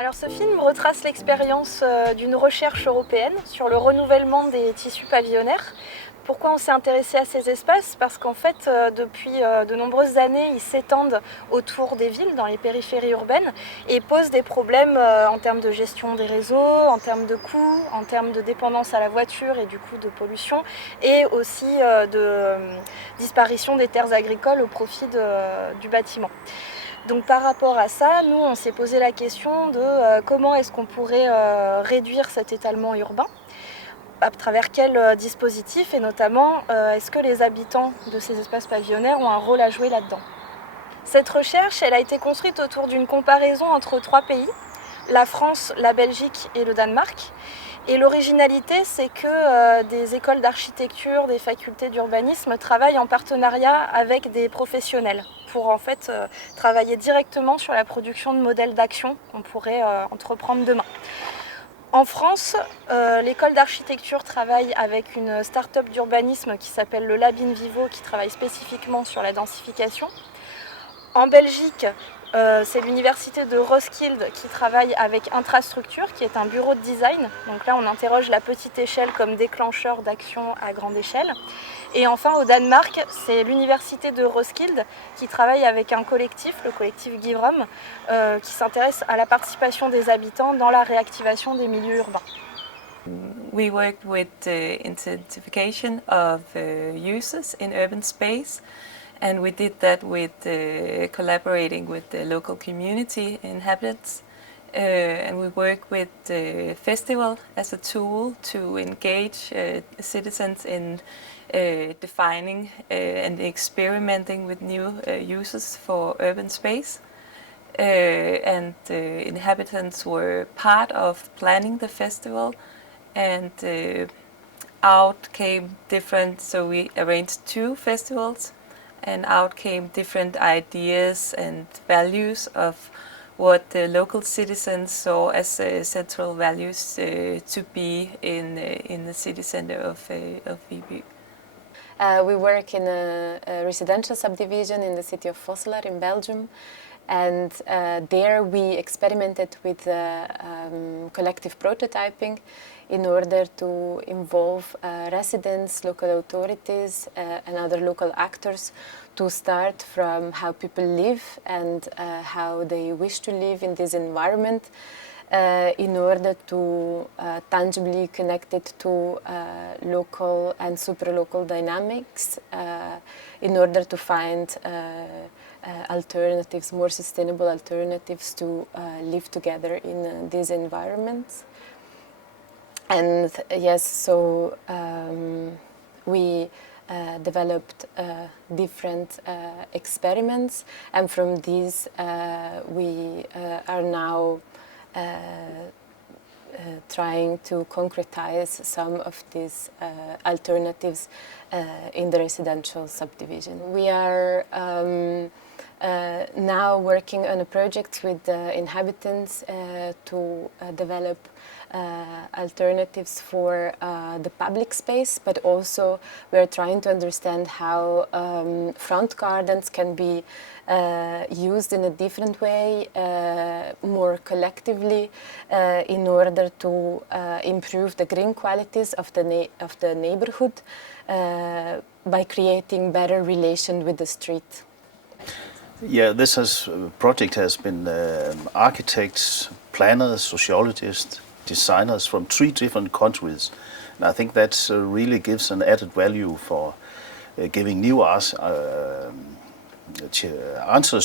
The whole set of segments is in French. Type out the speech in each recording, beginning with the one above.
Alors ce film retrace l'expérience d'une recherche européenne sur le renouvellement des tissus pavillonnaires. Pourquoi on s'est intéressé à ces espaces? Parce qu'en fait, depuis de nombreuses années, ils s'étendent autour des villes, dans les périphéries urbaines, et posent des problèmes en termes de gestion des réseaux, en termes de coûts, en termes de dépendance à la voiture et du coup de pollution, et aussi de disparition des terres agricoles au profit du bâtiment. Donc par rapport à ça, nous on s'est posé la question de comment est-ce qu'on pourrait réduire cet étalement urbain, à travers quel dispositif, et notamment est-ce que les habitants de ces espaces pavillonnaires ont un rôle à jouer là-dedans. Cette recherche, elle a été construite autour d'une comparaison entre 3 pays, la France, la Belgique et le Danemark. Et l'originalité, c'est que des écoles d'architecture, des facultés d'urbanisme travaillent en partenariat avec des professionnels pour en fait travailler directement sur la production de modèles d'action qu'on pourrait entreprendre demain. En France, l'école d'architecture travaille avec une start-up d'urbanisme qui s'appelle le Lab in Vivo, qui travaille spécifiquement sur la densification. En Belgique, c'est l'université de Roskilde qui travaille avec Intrastructure, qui est un bureau de design. Donc là, on interroge la petite échelle comme déclencheur d'action à grande échelle. Et enfin, au Danemark, c'est l'université de Roskilde qui travaille avec un collectif, le collectif Givrom, qui s'intéresse à la participation des habitants dans la réactivation des milieux urbains. We worked with the intensification of uses in urban space, and we did that with collaborating with the local community inhabitants. And we work with the festival as a tool to engage citizens in defining and experimenting with new uses for urban space. And the inhabitants were part of planning the festival, and out came different, so we arranged 2 festivals, and out came different ideas and values of what the local citizens saw as central values to be in the city center of Viby. We work in a residential subdivision in the city of Vosseler in Belgium, and there we experimented with collective prototyping in order to involve residents, local authorities and other local actors to start from how people live and how they wish to live in this environment in order to tangibly connect it to local and super-local dynamics in order to find alternatives, more sustainable alternatives to live together in these environments. And yes, so we developed different experiments, and from these we are now trying to concretize some of these alternatives in the residential subdivision. We are now working on a project with the inhabitants to develop alternatives for the public space, but also we're trying to understand how front gardens can be used in a different way, more collectively, in order to improve the green qualities of the neighborhood by creating better relation with the street. Yeah, this project has been architects, planners, sociologists, designers from 3 different countries, and I think that really gives an added value for giving new answers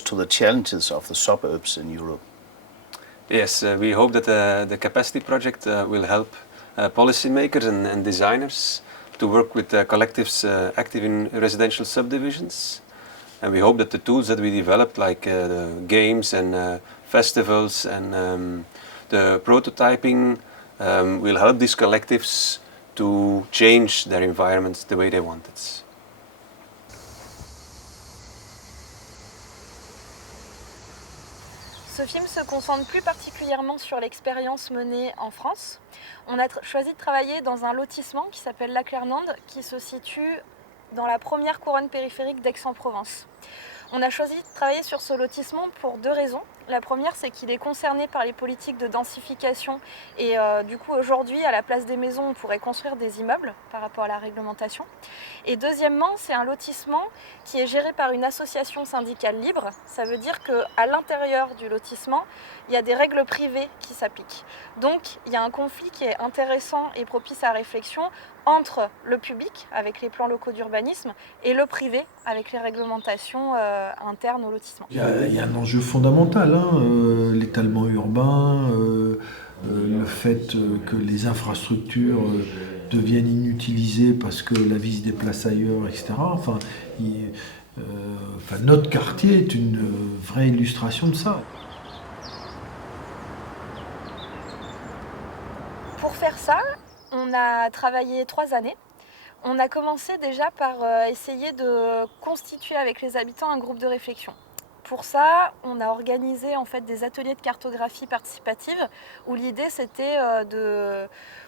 to the challenges of the suburbs in Europe. Yes, we hope that the Capacity project will help policymakers and designers to work with collectives active in residential subdivisions. And we hope that the tools that we developed, like games and festivals and the prototyping, will help these collectives to change their environments the way they want it. Ce film se concentre plus particulièrement sur l'expérience menée en France. On a choisi de travailler dans un lotissement qui s'appelle La Clermande, qui se situe dans la première couronne périphérique d'Aix-en-Provence. On a choisi de travailler sur ce lotissement pour 2 raisons. La première, c'est qu'il est concerné par les politiques de densification et du coup aujourd'hui, à la place des maisons, on pourrait construire des immeubles par rapport à la réglementation. Et deuxièmement, c'est un lotissement qui est géré par une association syndicale libre. Ça veut dire qu'à l'intérieur du lotissement, il y a des règles privées qui s'appliquent. Donc il y a un conflit qui est intéressant et propice à réflexion entre le public, avec les plans locaux d'urbanisme, et le privé, avec les réglementations internes au lotissement. Il y a un enjeu fondamental, l'étalement urbain, le fait que les infrastructures deviennent inutilisées parce que la vie se déplace ailleurs, etc. Notre quartier est une vraie illustration de ça. Pour faire ça, on a travaillé 3 années. On a commencé déjà par essayer de constituer avec les habitants un groupe de réflexion. Pour ça, on a organisé en fait des ateliers de cartographie participative où l'idée c'était de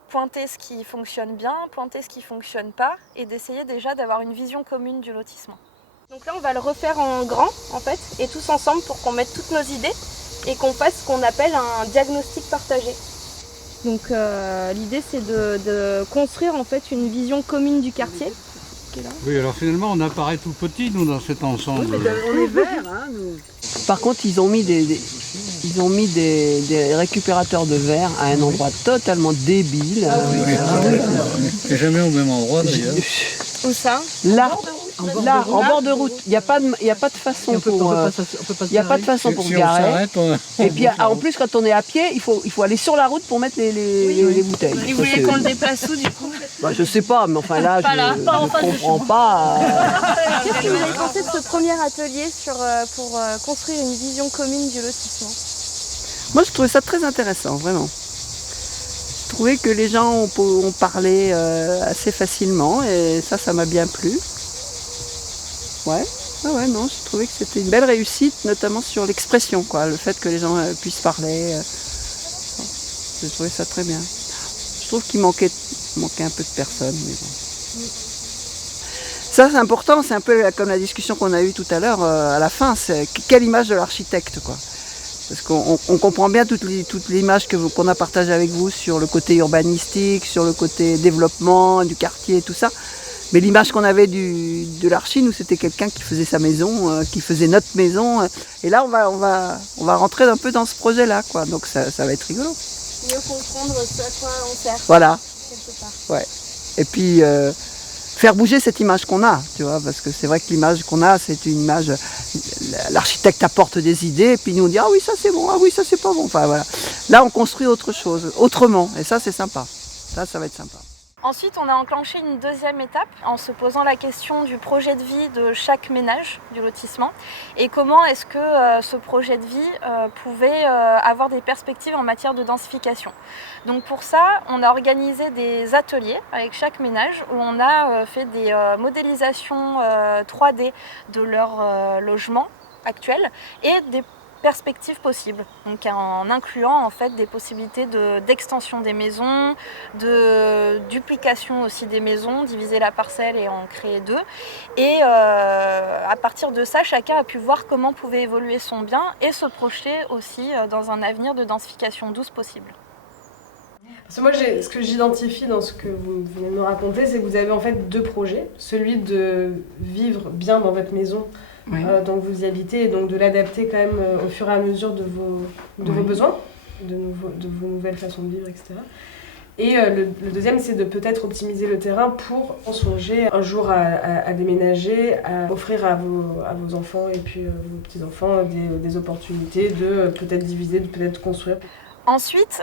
pointer ce qui fonctionne bien, pointer ce qui ne fonctionne pas et d'essayer déjà d'avoir une vision commune du lotissement. Donc là, on va le refaire en grand en fait et tous ensemble pour qu'on mette toutes nos idées et qu'on fasse ce qu'on appelle un diagnostic partagé. Donc l'idée c'est de construire en fait une vision commune du quartier. Oui, alors finalement on apparaît tout petit nous dans cet ensemble. Oui, mais on est verts, nous. Par contre, ils ont mis des récupérateurs de verre à un endroit totalement débile. Et jamais au même endroit d'ailleurs. Où ça? Là, en bord de route. Il n'y a pas de façon pour se garer. Et puis en plus, quand on est à pied, il faut aller sur la route pour mettre les bouteilles. Et vous voulez qu'on le déplace où du coup? Je sais pas, mais enfin là, je ne comprends pas. Qu'est-ce que vous avez pensé de ce premier atelier pour construire une vision commune du lotissement? Moi, je trouvais ça très intéressant, vraiment. Je trouvais que les gens ont parlé assez facilement et ça m'a bien plu. Ouais, non, je trouvais que c'était une belle réussite, notamment sur l'expression, quoi, le fait que les gens puissent parler. Je trouvais ça très bien. Je trouve qu'il manquait un peu de personnes, mais bon. Ça, c'est important, c'est un peu comme la discussion qu'on a eue tout à l'heure à la fin, c'est quelle image de l'architecte, quoi. Parce qu'on comprend bien toute l'image qu'on a partagée avec vous sur le côté urbanistique, sur le côté développement du quartier et tout ça. Mais l'image qu'on avait de l'archi, nous, c'était quelqu'un qui faisait sa maison, qui faisait notre maison. Et là, on va rentrer un peu dans ce projet-là, quoi. Donc ça va être rigolo. Mieux comprendre ce à quoi on sert. Voilà. Quelque part. Ouais. Et puis faire bouger cette image qu'on a, tu vois, parce que c'est vrai que l'image qu'on a, c'est une image. L'architecte apporte des idées, et puis nous on dit ah oui ça c'est bon, ah oui ça c'est pas bon. Enfin voilà. Là on construit autre chose, autrement, et ça c'est sympa. Ça va être sympa. Ensuite, on a enclenché une deuxième étape en se posant la question du projet de vie de chaque ménage du lotissement et comment est-ce que ce projet de vie pouvait avoir des perspectives en matière de densification. Donc pour ça, on a organisé des ateliers avec chaque ménage où on a fait des modélisations 3D de leur logement actuel et des perspectives possibles, donc en incluant en fait des possibilités d'extension des maisons, de duplication aussi des maisons, diviser la parcelle et en créer 2. Et à partir de ça, chacun a pu voir comment pouvait évoluer son bien et se projeter aussi dans un avenir de densification douce possible. Parce que moi, ce que j'identifie dans ce que vous venez de me raconter, c'est que vous avez en fait 2 projets. Celui de vivre bien dans votre maison, oui. Donc vous y habitez, et donc de l'adapter quand même au fur et à mesure de vos besoins, de vos nouvelles façons de vivre, etc. Et le deuxième, c'est de peut-être optimiser le terrain pour songer un jour à déménager, à offrir à vos enfants et puis vos petits-enfants des opportunités de peut-être diviser, de peut-être construire. Ensuite,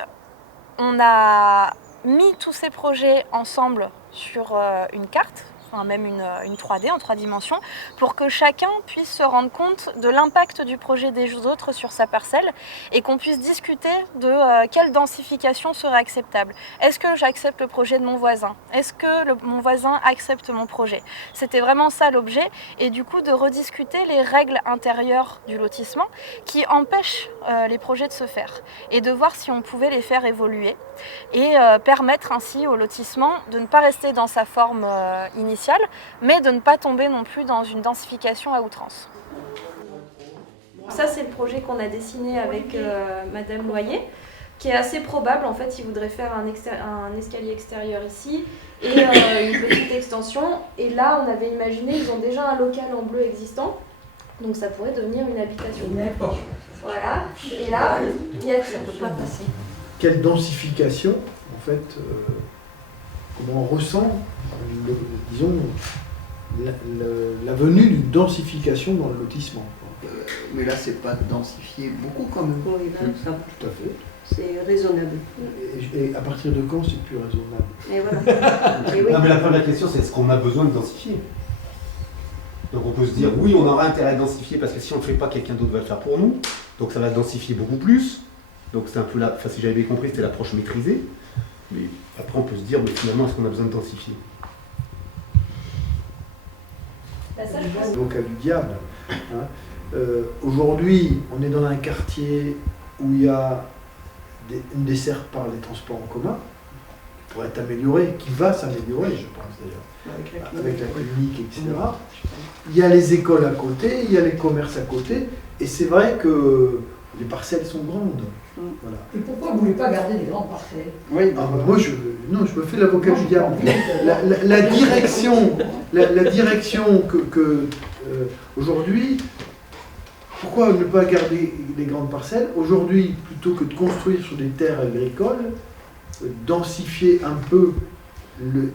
on a mis tous ces projets ensemble sur une carte, même une 3D en 3 dimensions, pour que chacun puisse se rendre compte de l'impact du projet des autres sur sa parcelle et qu'on puisse discuter de quelle densification serait acceptable. Est-ce que j'accepte le projet de mon voisin? Est-ce que mon voisin accepte mon projet? C'était vraiment ça l'objet, et du coup de rediscuter les règles intérieures du lotissement qui empêchent les projets de se faire et de voir si on pouvait les faire évoluer et permettre ainsi au lotissement de ne pas rester dans sa forme initiale, mais de ne pas tomber non plus dans une densification à outrance. Ça, c'est le projet qu'on a dessiné avec Madame Loyer, qui est assez probable. En fait, ils voudraient faire un escalier extérieur ici et une petite extension. Et là, on avait imaginé, ils ont déjà un local en bleu existant, donc ça pourrait devenir une habitation. Voilà. Et là, il y a on ne peut pas passer. Quelle densification, en fait, comment on ressent, disons, la venue d'une densification dans le lotissement. Mais là, c'est pas densifié beaucoup quand même. Oui, là, ça, tout à fait. C'est raisonnable. Et à partir de quand c'est plus raisonnable? Et voilà. Et oui. Non, mais la première question, c'est est-ce qu'on a besoin de densifier? Donc on peut se dire, oui, on aura intérêt à densifier parce que si on ne le fait pas, quelqu'un d'autre va le faire pour nous. Donc ça va densifier beaucoup plus. Donc c'est un peu là, enfin si j'avais bien compris, c'était l'approche maîtrisée. Mais après, on peut se dire, mais finalement, est-ce qu'on a besoin de densifier? L'avocat du diable. Hein. Aujourd'hui, on est dans un quartier où il y a une desserte par les transports en commun, qui pourrait être améliorée, qui va s'améliorer, je pense d'ailleurs, avec la clinique, etc. Il y a les écoles à côté, il y a les commerces à côté, et c'est vrai que les parcelles sont grandes. Voilà. Et pourquoi vous ne voulez pas garder des grandes parcelles? Oui, moi je me fais l'avocat du diable. La direction que aujourd'hui, pourquoi ne pas garder les grandes parcelles? Aujourd'hui, plutôt que de construire sur des terres agricoles, densifier un peu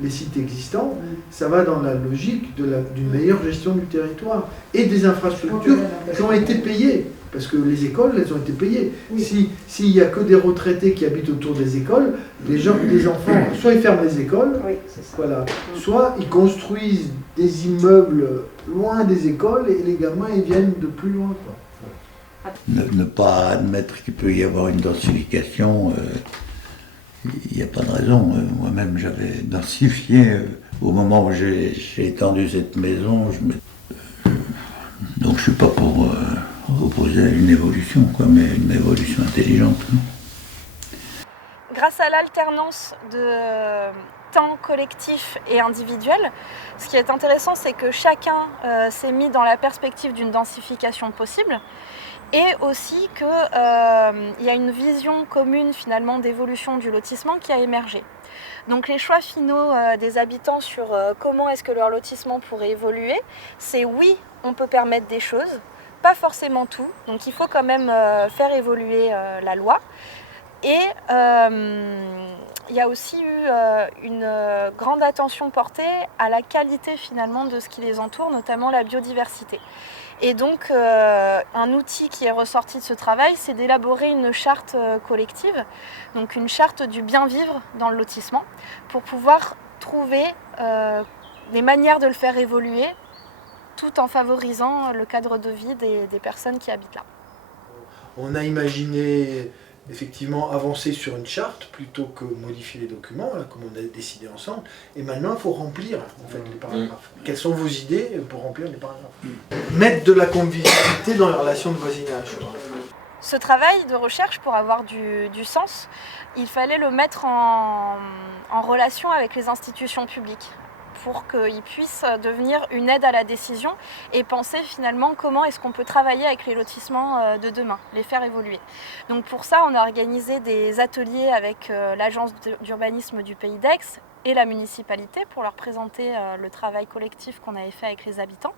les sites existants, ça va dans la logique d'une meilleure gestion du territoire et des infrastructures qui ont été payées. Parce que les écoles, elles ont été payées. Oui. S'il n'y a que des retraités qui habitent autour des écoles, les enfants, soit ils ferment les écoles, oui, voilà, soit ils construisent des immeubles loin des écoles et les gamins ils viennent de plus loin. Quoi. Ne pas admettre qu'il peut y avoir une densification, il n'y a pas de raison. Moi-même, j'avais densifié au moment où j'ai étendu cette maison. Donc je ne suis pas pour opposer à une évolution, quoi, mais une évolution intelligente. Grâce à l'alternance de temps collectif et individuel, ce qui est intéressant, c'est que chacun s'est mis dans la perspective d'une densification possible. Et aussi qu'il y a une vision commune finalement d'évolution du lotissement qui a émergé. Donc les choix finaux des habitants sur comment est-ce que leur lotissement pourrait évoluer, c'est oui, on peut permettre des choses, pas forcément tout, donc il faut quand même faire évoluer la loi. Et il y a aussi eu une grande attention portée à la qualité finalement de ce qui les entoure, notamment la biodiversité. Et donc, un outil qui est ressorti de ce travail, c'est d'élaborer une charte collective, donc une charte du bien vivre dans le lotissement, pour pouvoir trouver des manières de le faire évoluer, tout en favorisant le cadre de vie des personnes qui habitent là. On a imaginé effectivement avancer sur une charte plutôt que modifier les documents, là, comme on a décidé ensemble. Et maintenant, il faut remplir en fait, les paragraphes. Quelles sont vos idées pour remplir les paragraphes? Mettre de la convivialité dans les relations de voisinage. Ce travail de recherche, pour avoir du sens, il fallait le mettre en relation avec les institutions publiques, pour qu'ils puissent devenir une aide à la décision et penser finalement comment est-ce qu'on peut travailler avec les lotissements de demain, les faire évoluer. Donc pour ça, on a organisé des ateliers avec l'agence d'urbanisme du Pays d'Aix et la municipalité pour leur présenter le travail collectif qu'on avait fait avec les habitants.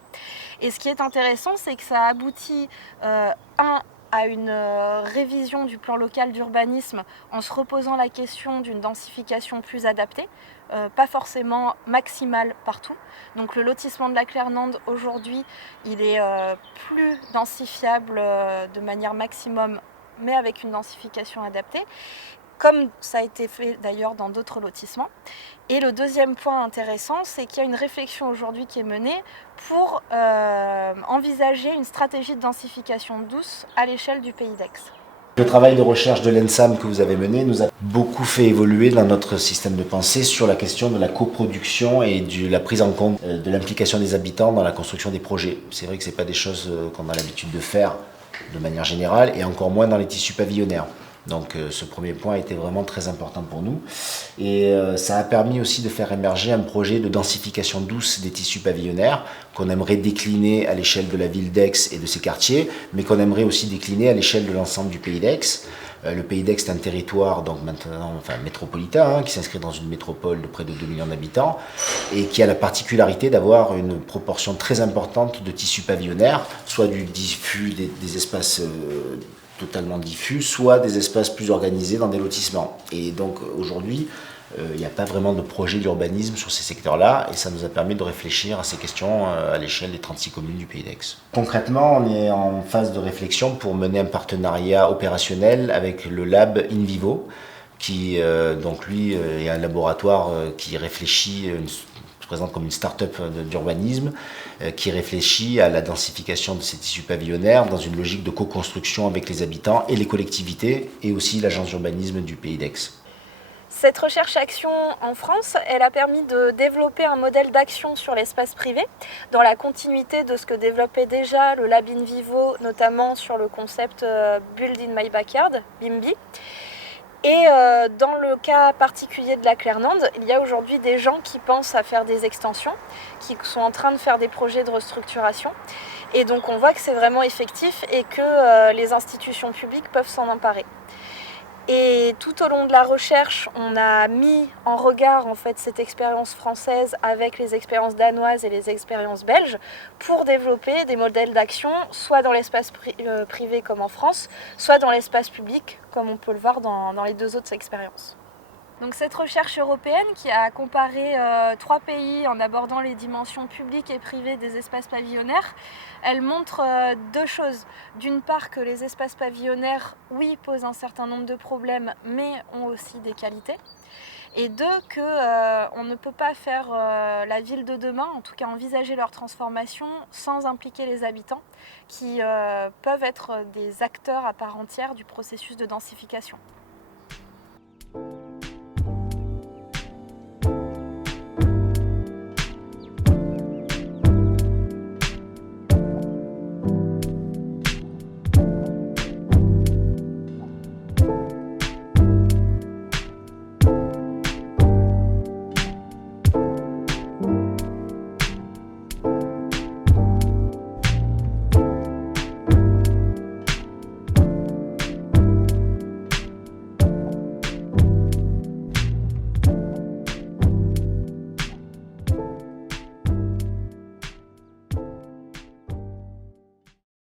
Et ce qui est intéressant, c'est que ça aboutit à une révision du plan local d'urbanisme en se reposant la question d'une densification plus adaptée, pas forcément maximale partout. Donc le lotissement de la Claire-Nande aujourd'hui, il est plus densifiable de manière maximum, mais avec une densification adaptée, comme ça a été fait d'ailleurs dans d'autres lotissements. Et le deuxième point intéressant, c'est qu'il y a une réflexion aujourd'hui qui est menée pour envisager une stratégie de densification douce à l'échelle du Pays d'Aix. Le travail de recherche de l'ENSAM que vous avez mené nous a beaucoup fait évoluer dans notre système de pensée sur la question de la coproduction et de la prise en compte de l'implication des habitants dans la construction des projets. C'est vrai que ce n'est pas des choses qu'on a l'habitude de faire de manière générale et encore moins dans les tissus pavillonnaires. Donc ce premier point était vraiment très important pour nous. Et ça a permis aussi de faire émerger un projet de densification douce des tissus pavillonnaires qu'on aimerait décliner à l'échelle de la ville d'Aix et de ses quartiers, mais qu'on aimerait aussi décliner à l'échelle de l'ensemble du pays d'Aix. Le pays d'Aix est un territoire donc maintenant, métropolitain, qui s'inscrit dans une métropole de près de 2 millions d'habitants et qui a la particularité d'avoir une proportion très importante de tissus pavillonnaires, soit du diffus, des espaces totalement diffus, soit des espaces plus organisés dans des lotissements. Et donc aujourd'hui, il n'y a pas vraiment de projet d'urbanisme sur ces secteurs-là et ça nous a permis de réfléchir à ces questions à l'échelle des 36 communes du pays d'Aix. Concrètement, on est en phase de réflexion pour mener un partenariat opérationnel avec le lab InVivo qui donc lui est un laboratoire qui réfléchit, se présente comme une start-up d'urbanisme qui réfléchit à la densification de ces tissus pavillonnaires dans une logique de co-construction avec les habitants et les collectivités et aussi l'agence d'urbanisme du pays d'Aix. Cette recherche-action en France, elle a permis de développer un modèle d'action sur l'espace privé, dans la continuité de ce que développait déjà le Lab InVivo, notamment sur le concept Build in My Backyard, BIMBY. Et dans le cas particulier de la Clairnande, il y a aujourd'hui des gens qui pensent à faire des extensions, qui sont en train de faire des projets de restructuration. Et donc on voit que c'est vraiment effectif et que les institutions publiques peuvent s'en emparer. Et tout au long de la recherche, on a mis en regard en fait cette expérience française avec les expériences danoises et les expériences belges pour développer des modèles d'action, soit dans l'espace privé comme en France, soit dans l'espace public comme on peut le voir dans les deux autres expériences. Donc cette recherche européenne qui a comparé 3 pays en abordant les dimensions publiques et privées des espaces pavillonnaires, elle montre 2 choses. D'une part que les espaces pavillonnaires, oui, posent un certain nombre de problèmes, mais ont aussi des qualités. Et 2, qu'on ne peut pas faire la ville de demain, en tout cas envisager leur transformation, sans impliquer les habitants, qui peuvent être des acteurs à part entière du processus de densification.